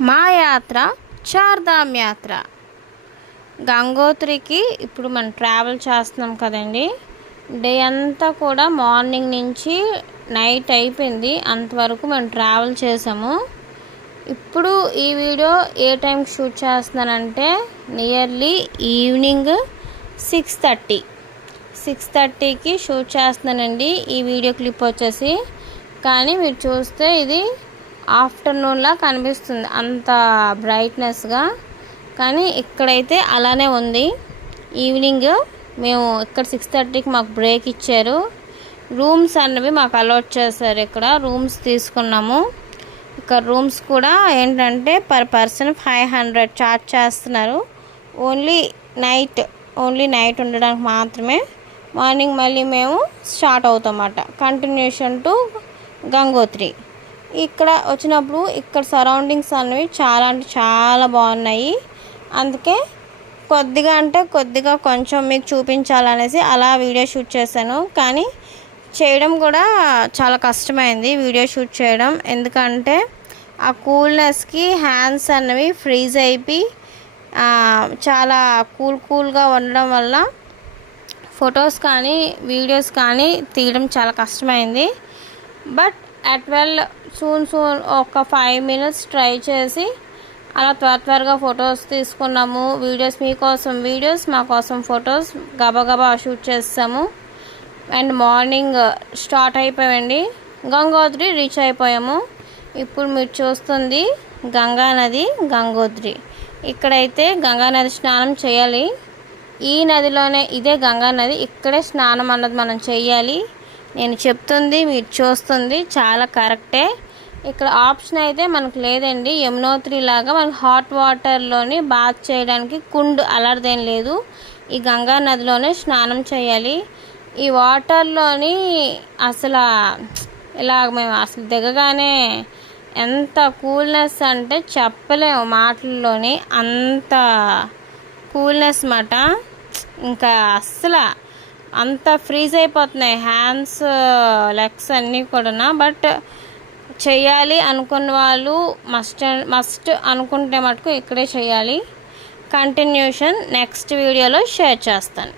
మా యాత్ర చార్ధామ్ యాత్ర. గంగోత్రికి ఇప్పుడు మనం ట్రావెల్ చేస్తున్నాం కదండి. డే అంతా కూడా మార్నింగ్ నుంచి నైట్ అయిపోయింది. అంతవరకు మనం ట్రావెల్ చేసాము. ఇప్పుడు ఈ వీడియో ఏ టైం షూట్ చేస్తున్నానంటే nearly evening six thirty. Six థర్టీకి షూట్ చేస్తున్నానండి. ఈ వీడియో క్లిప్ వచ్చేసి. కానీ మీరు చూస్తే ఇది ఆఫ్టర్నూన్లా కనిపిస్తుంది. అంత బ్రైట్నెస్గా కానీ ఇక్కడైతే అలానే ఉంది. ఈవినింగ్ మేము ఇక్కడ సిక్స్ థర్టీకి మాకు బ్రేక్ ఇచ్చారు. రూమ్స్ అన్నవి మాకు అలౌట్ చేశారు ఇక్కడ. రూమ్స్ తీసుకున్నాము. ఇక్కడ రూమ్స్ కూడా ఏంటంటే per person five hundred charge చేస్తున్నారు. ఓన్లీ నైట్ ఓన్లీ నైట్ ఉండడానికి మాత్రమే. మార్నింగ్ మళ్ళీ మేము స్టార్ట్ అవుతామన్నమాట కంటిన్యూషన్ టు గంగోత్రి ఇక్కడ వచ్చినప్పుడు ఇక్కడ సరౌండింగ్స్ అనేవి చాలా అంటే చాలా బాగున్నాయి. అందుకే కొద్దిగా అంటే కొద్దిగా కొంచెం మీకు చూపించాలనేసి అలా వీడియో షూట్ చేశాను. కానీ చేయడం కూడా చాలా కష్టమైంది వీడియో షూట్ చేయడం. ఎందుకంటే ఆ కూల్నెస్కి హ్యాండ్స్ అన్నవి ఫ్రీజ్ అయిపోయి చాలా కూల్ కూల్గా ఉండడం వల్ల ఫొటోస్ కానీ వీడియోస్ కానీ తీయడం చాలా కష్టమైంది. But at well soon soon ఒక ఫైవ్ మినిట్స్ ట్రై చేసి అలా త్వర త్వరగా ఫొటోస్ తీసుకున్నాము. వీడియోస్ మీకోసం వీడియోస్ మా కోసం ఫొటోస్ గబగబా షూట్ చేస్తాము. అండ్ మార్నింగ్ స్టార్ట్ అయిపోయామండి గంగోత్రి రీచ్ అయిపోయాము. ఇప్పుడు మీరు చూస్తుంది గంగా నది గంగోత్రి. ఇక్కడైతే గంగా నది స్నానం చేయాలి. ఈ నదిలోనే ఇదే గంగా నది ఇక్కడే స్నానం అన్నది మనం చేయాలి. నేను చెప్తుంది మీరు చూస్తుంది చాలా కరెక్టే. ఇక్కడ ఆప్షన్ అయితే మనకు లేదండి. యమునోత్రి లాగా మనకు హాట్ వాటర్లోని బాత్ చేయడానికి కుండ్ అలర్దేం లేదు. ఈ గంగా నదిలోనే స్నానం చేయాలి. ఈ వాటర్లోని అసలు ఇలా మేము అసలు దిగగానే ఎంత కూల్నెస్ అంటే చెప్పలేము మాటల్లోని. అంత కూల్నెస్ మాట. ఇంకా అస్సలు అంత ఫ్రీజ్ అయిపోతున్నాయి. హ్యాండ్స్ లెగ్స్ అన్నీ కూడా బట్ చేయాలి అనుకున్న వాళ్ళు మస్ట్ మస్ట్ అనుకుంటే మటుకు ఇక్కడే చేయాలి. కంటిన్యూషన్ నెక్స్ట్ వీడియోలో షేర్ చేస్తాను.